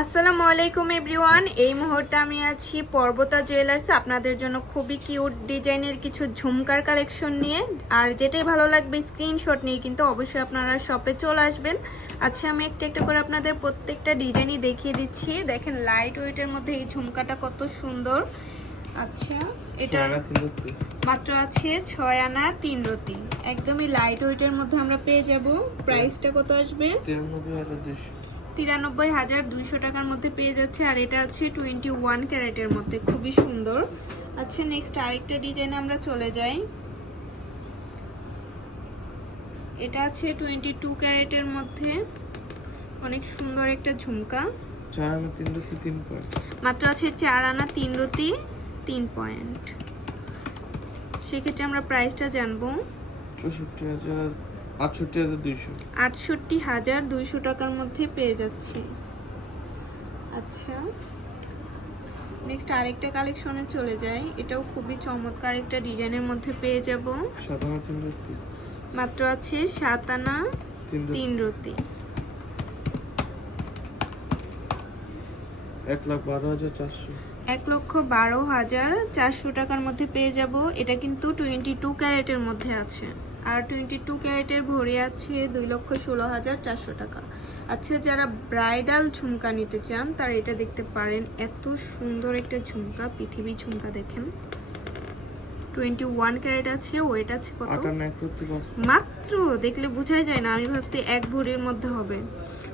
আসসালামু আলাইকুম এভরিওয়ান। এই মুহূর্তে আমি আছি পর্বতা জুয়েলার্স। আপনাদের জন্য খুবই কিউট ডিজাইনের কিছু ঝুমকার কালেকশন নিয়ে। আর যেটাই ভালো লাগবে স্ক্রিনশট নিয়ে কিন্তু অবশ্যই আপনারা শপে চলে আসবেন। আচ্ছা আমি একটা একটা করে আপনাদের প্রত্যেকটা ডিজাইনই দেখিয়ে দিচ্ছি। দেখেন লাইট ওয়েটের মধ্যে এই ঝুমকাটা কত সুন্দর। আচ্ছা এটা মাত্র আছে ছয় আনা তিন রতি। একদমই লাইট ওয়েটের মধ্যে আমরা পেয়ে যাব। প্রাইসটা কত আসবে? তিরানব্বই হাজার দুইশো টাকার মধ্যে পেয়ে যাচ্ছে আর এটা হচ্ছে টোয়েন্টি ওয়ান ক্যারেটের মধ্যে। খুবই সুন্দর। আচ্ছা নেক্সট আরেকটা ডিজাইনে আমরা চলে যাই। এটা আছে টোয়েন্টি টু ক্যারেটের মধ্যে। অনেক সুন্দর একটা ঝুমকা। মাত্র আছে চার আনা তিন রতি তিন পয়েন্ট। সেক্ষেত্রে আমরা প্রাইসটা জানব। চৌষট্টি হাজার আটষট্টি হাজার দুইশো। আটষট্টি হাজার দুইশো টাকার মধ্যে পেয়ে যাচ্ছি। আচ্ছা। নেক্সট আরেকটা কালেকশনে চলে যাই। এটাও খুবই চমৎকার একটা ডিজাইনের মধ্যে পেয়ে যাব। মাত্র আছে সাত আনা তিন রতি। এক লাখ বারো হাজার চারশো। এক লক্ষ বারো হাজার চারশো টাকার মধ্যে পেয়ে যাব। এটা কিন্তু টোয়েন্টি টু ক্যারেটের মধ্যে আছে। আর টোয়েন্টি টু ক্যারেটের ভরে আছে দুই লক্ষ ষোলো হাজার চারশো টাকা। আচ্ছা যারা ব্রাইডাল ঝুমকা নিতে চান তারা এটা দেখতে পারেন। এত সুন্দর একটা ঝুমকা পৃথিবী ঝুমকা দেখেন। টোয়েন্টি ওয়ান ক্যারেট আছে ওয়েট আছে কত? মাত্র? দেখলে বোঝাই যায় না আমি ভাবছি এক ভরির মধ্যে হবে।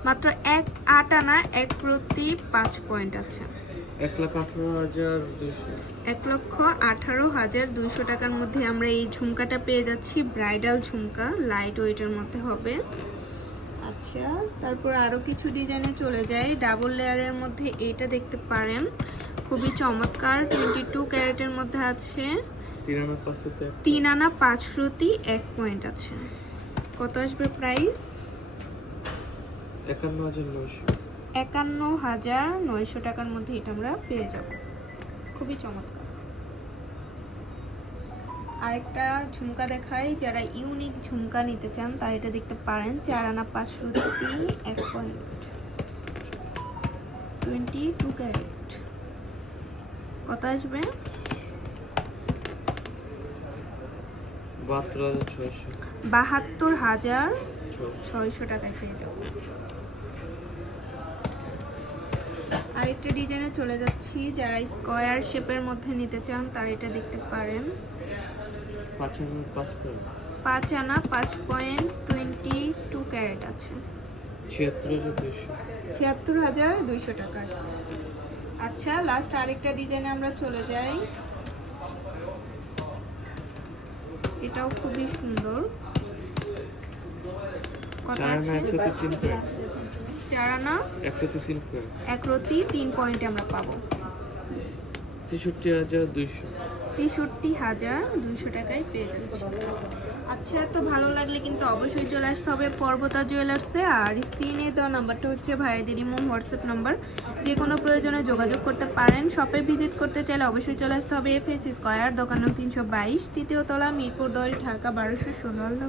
মাত্র এক আট আনা এক প্রতি পাঁচ পয়েন্ট আছে। এক লক্ষ আঠারো হাজার দুইশো টাকার মধ্যে আমরা এই ঝুমকাটা পেয়ে যাচ্ছি। ব্রাইডাল ঝুমকা লাইট ওয়েটের মধ্যে হবে। আচ্ছা তারপর আরও কিছু ডিজাইনে চলে যাই। ডাবল লেয়ারের মধ্যে এইটা দেখতে পারেন। খুবই চমৎকার। টোয়েন্টি টু ক্যারেটের মধ্যে আছে। তিন আনা পাঁচ প্রতি এক পয়েন্ট আছে। কত আসবে প্রাইস? একান্ন হাজার নয়শো। একান্ন হাজার নয়শো টাকার মধ্যে এটা আমরা পেয়ে যাব। খুবই চমৎকার। আরেকটা ঝুমকা দেখাই যারা ইউনিক ঝুমকা নিতে চান তারা এটা দেখতে পারেন। চার আনা পাঁচশো এক পয়েন্ট টোয়েন্টি টু ক্যারেট। কত আসবে? বাহাত্তর হাজার ছয়শো টাকায় পেয়ে যাব। আরেকটা ডিজাইনে চলে যাচ্ছি যারা স্কোয়ার শেপের মধ্যে নিতে চান তারা এটা দেখতে পারেন। পাঁচ আনা পাঁচ পয়েন্ট টোয়েন্টি টু ক্যারেট আছে। ছিয়াত্তর হাজার দুইশো। টাকা আচ্ছা লাস্ট আরেকটা ডিজাইনে আমরা চলে যাই। এটাও খুবই সুন্দর। কত আছে এক প্রতি তিন পয়েন্ট চার আনা তিন পয়েন্ট এক তিন পয়েন্টে আমরা পাবো। তেষট্টি হাজার দুইশো। তেষট্টি হাজার দুইশো টাকায় পেয়ে যাচ্ছি। আচ্ছা তো ভালো লাগলে কিন্তু অবশ্যই চলে আসতে হবে পর্বতা জুয়েলার্সে। আর স্ক্রিনে দেওয়া নাম্বারটা হচ্ছে ভাইদের ইমো হোয়াটসঅ্যাপ নাম্বার। যে কোনো প্রয়োজনে যোগাযোগ করতে পারেন। শপে ভিজিট করতে চাইলে অবশ্যই চলে আসতে হবে এফ এস স্কোয়ার দোকান তিনশো বাইশ তৃতীয় তলা মিরপুর দশ ঢাকা বারোশো ষোলো আল্লাহ